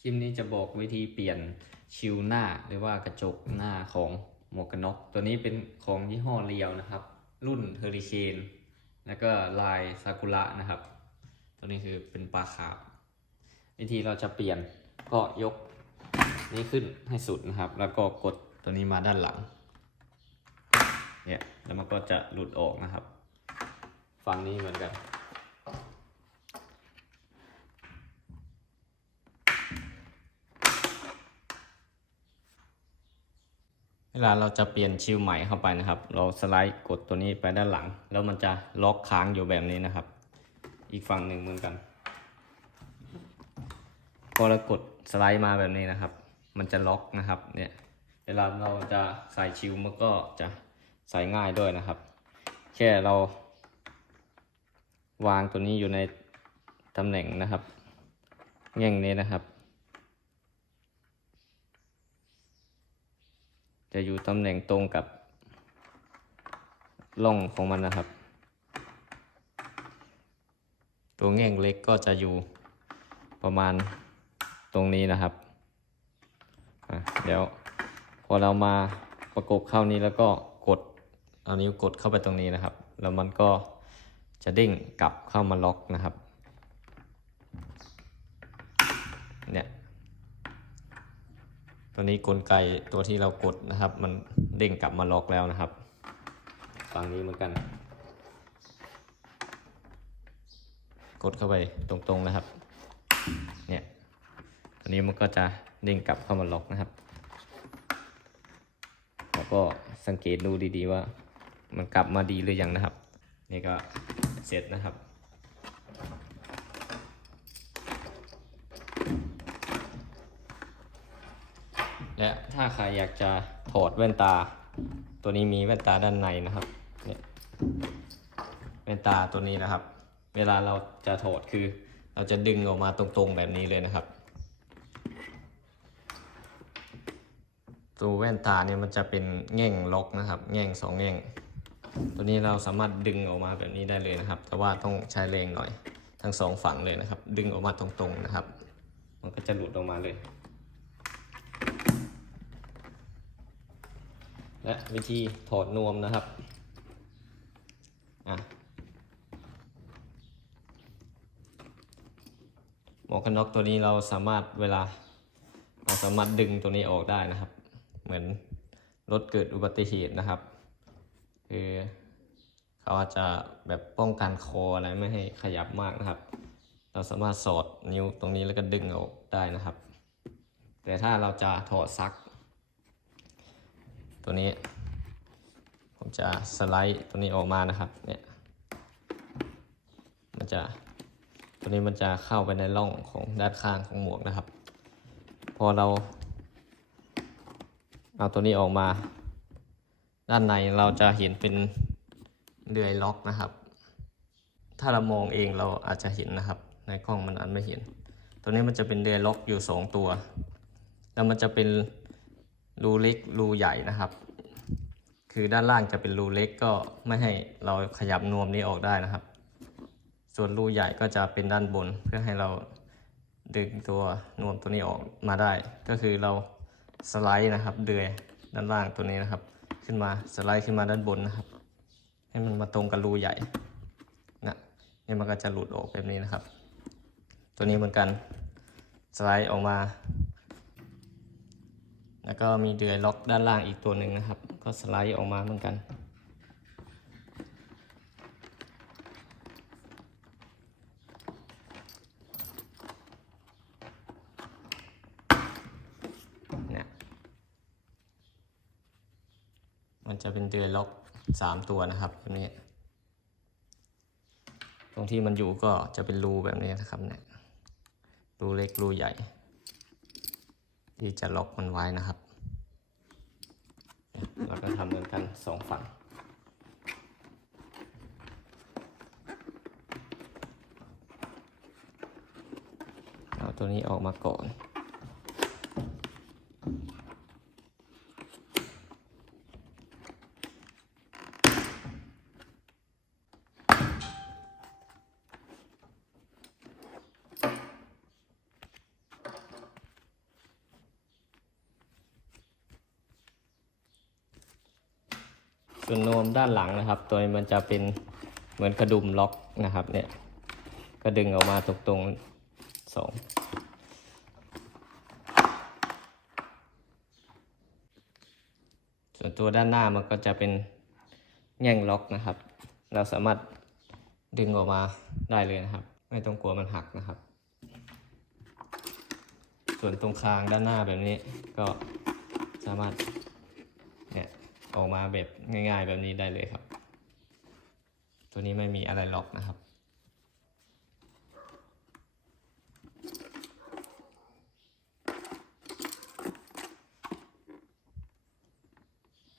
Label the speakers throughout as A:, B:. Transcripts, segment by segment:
A: คลิปนี้จะบอกวิธีเปลี่ยนชิวหน้าหรือว่ากระจกหน้าของหมวกกันน็อกตัวนี้เป็นของยี่ห้อเรียวนะครับ รุ่นเฮอริเคนแล้วก็ลายซากุระนะครับ ตัวนี้คือเป็นปลาขาววิธีเราจะเปลี่ยนก็ยกนี้ขึ้นให้สุดนะครับ แล้วก็กดตัวนี้มาด้านหลังเนี่ยแล้วมันก็จะหลุดออกนะครับ ฝั่งนี้เหมือนกัน เวลาเราจะเปลี่ยนชิลใหม่เข้าไปนะครับ เราสไลด์กดตัวนี้ไปด้านหลัง แล้วมันจะล็อกค้างอยู่แบบนี้นะครับ อีกฝั่งหนึ่งเหมือนกัน พอเรากดสไลด์มาแบบนี้นะครับ มันจะล็อกนะครับเนี่ยเวลาเราจะใส่ชิลมันก็จะใส่ง่ายด้วยนะครับ แค่เรา วางตัวนี้อยู่ในตำแหน่งนะครับ แง่งนี้นะครับ จะอยู่ตำแหน่งตรงกับร่องของมันนะครับ ตัวแง่งเล็กก็จะอยู่ประมาณตรงนี้นะครับ เดี๋ยวพอเรามาประกบเข้านี้แล้วก็กดเอานิ้วกดเข้าไปตรงนี้นะครับ แล้วมันก็จะเด้งกลับเข้ามาล็อกนะครับ เนี่ย ตัวนี้กลไกตัวที่เรากดนะครับ มันเด้งกลับมาล็อกแล้วนะครับฝั่งนี้เหมือนกัน กดเข้าไปตรงๆนะครับ เนี่ยตัวนี้มันก็จะเด้งกลับเข้ามาล็อกนะครับแล้วก็สังเกตดูดีๆว่า มันกลับมาดีหรือยังนะครับ นี่ก็เสร็จนะครับ และถ้าใครอยากจะถอดแว่นตา ตัวนี้มีแว่นตาด้านในนะครับเนี่ยแว่นตาตัวนี้นะครับ เวลาเราจะถอดคือ เราจะดึงออกมาตรงๆแบบนี้เลยนะครับ ตัวแว่นตาเนี่ยมันจะเป็นแง่งล็อกนะครับแง่งสองแง่ง ตัวนี้เราสามารถดึงออกมาแบบนี้ได้เลยนะครับ แต่ว่าต้องใช้แรงหน่อยทั้งสองฝั่งเลยนะครับ ดึงออกมาตรงๆนะครับ มันก็จะหลุดออกมาเลย และวิธีถอดนวมนะครับอะหมวกกันน็อกตัวนี้เราสามารถเวลาเราสามารถดึงตัวนี้ออกได้นะครับ เหมือนรถเกิดอุบัติเหตุนะครับ คือเขาอาจจะแบบป้องกันคออะไรไม่ให้ขยับมากนะครับ เราสามารถสอดนิ้วตรงนี้แล้วก็ดึงออกได้นะครับ แต่ถ้าเราจะถอดซัก ตัวนี้ ผมจะสไลด์ตัวนี้ออกมานะครับเนี่ยมันจะตัวนี้มันจะเข้าไปในร่องของด้านข้างของหมวกนะครับ พอเราเอาตัวนี้ออกมา ด้านในเราจะเห็นเป็นเดือยล็อกนะครับ ถ้าเรามองเองเราอาจจะเห็นนะครับ ในกล้องมันอาจไม่เห็น ตัวนี้มันจะเป็นเดือยล็อกอยู่สองตัว แล้วมันจะเป็น รูเล็กรูใหญ่นะครับ คือด้านล่างจะเป็นรูเล็กก็ไม่ให้เราขยับนวมนี้ออกได้นะครับ ส่วนรูใหญ่ก็จะเป็นด้านบนเพื่อให้เราดึงตัวนวมตัวนี้ออกมาได้ ก็คือเราสไลด์นะครับ เดือยด้านล่างตัวนี้นะครับ ขึ้นมาสไลด์ขึ้นมาด้านบนนะครับ ให้มันมาตรงกับรูใหญ่นะนี่มันก็จะหลุดออกแบบนี้นะครับ ตัวนี้เหมือนกันสไลด์ออกมา แล้วก็มีเดือยล็อกด้านล่างอีกตัวหนึ่งนะครับ ก็สไลด์ออกมาเหมือนกัน เนี่ย มันจะเป็นเดือยล็อกสามตัวนะครับแบบนี้ ตรงที่มันอยู่ก็จะเป็นรูแบบนี้นะครับเนี่ย รูเล็กรูใหญ่ ที่จะล็อกมันไว้นะครับ เราก็ทำเหมือนกันสองฝั่งเอาตัวนี้ออกมาก่อน ส่วนนมด้านหลังนะครับ ตัวมันจะเป็นเหมือนกระดุมล็อกนะครับ เนี่ยก็ดึงออกมาตรงตรงๆสองส่วนตัวด้านหน้ามันก็จะเป็นแง่งล็อกนะครับ เราสามารถดึงออกมาได้เลยนะครับ ไม่ต้องกลัวมันหักนะครับ ส่วนตรงคางด้านหน้าแบบนี้ก็สามารถ ออกมาแบบง่ายๆแบบนี้ได้เลยครับ ตัวนี้ไม่มีอะไรล็อกนะครับ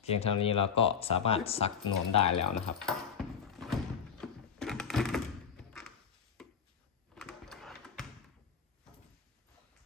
A: เพียงเท่านี้เราก็สามารถซักหนวมได้แล้วนะครับ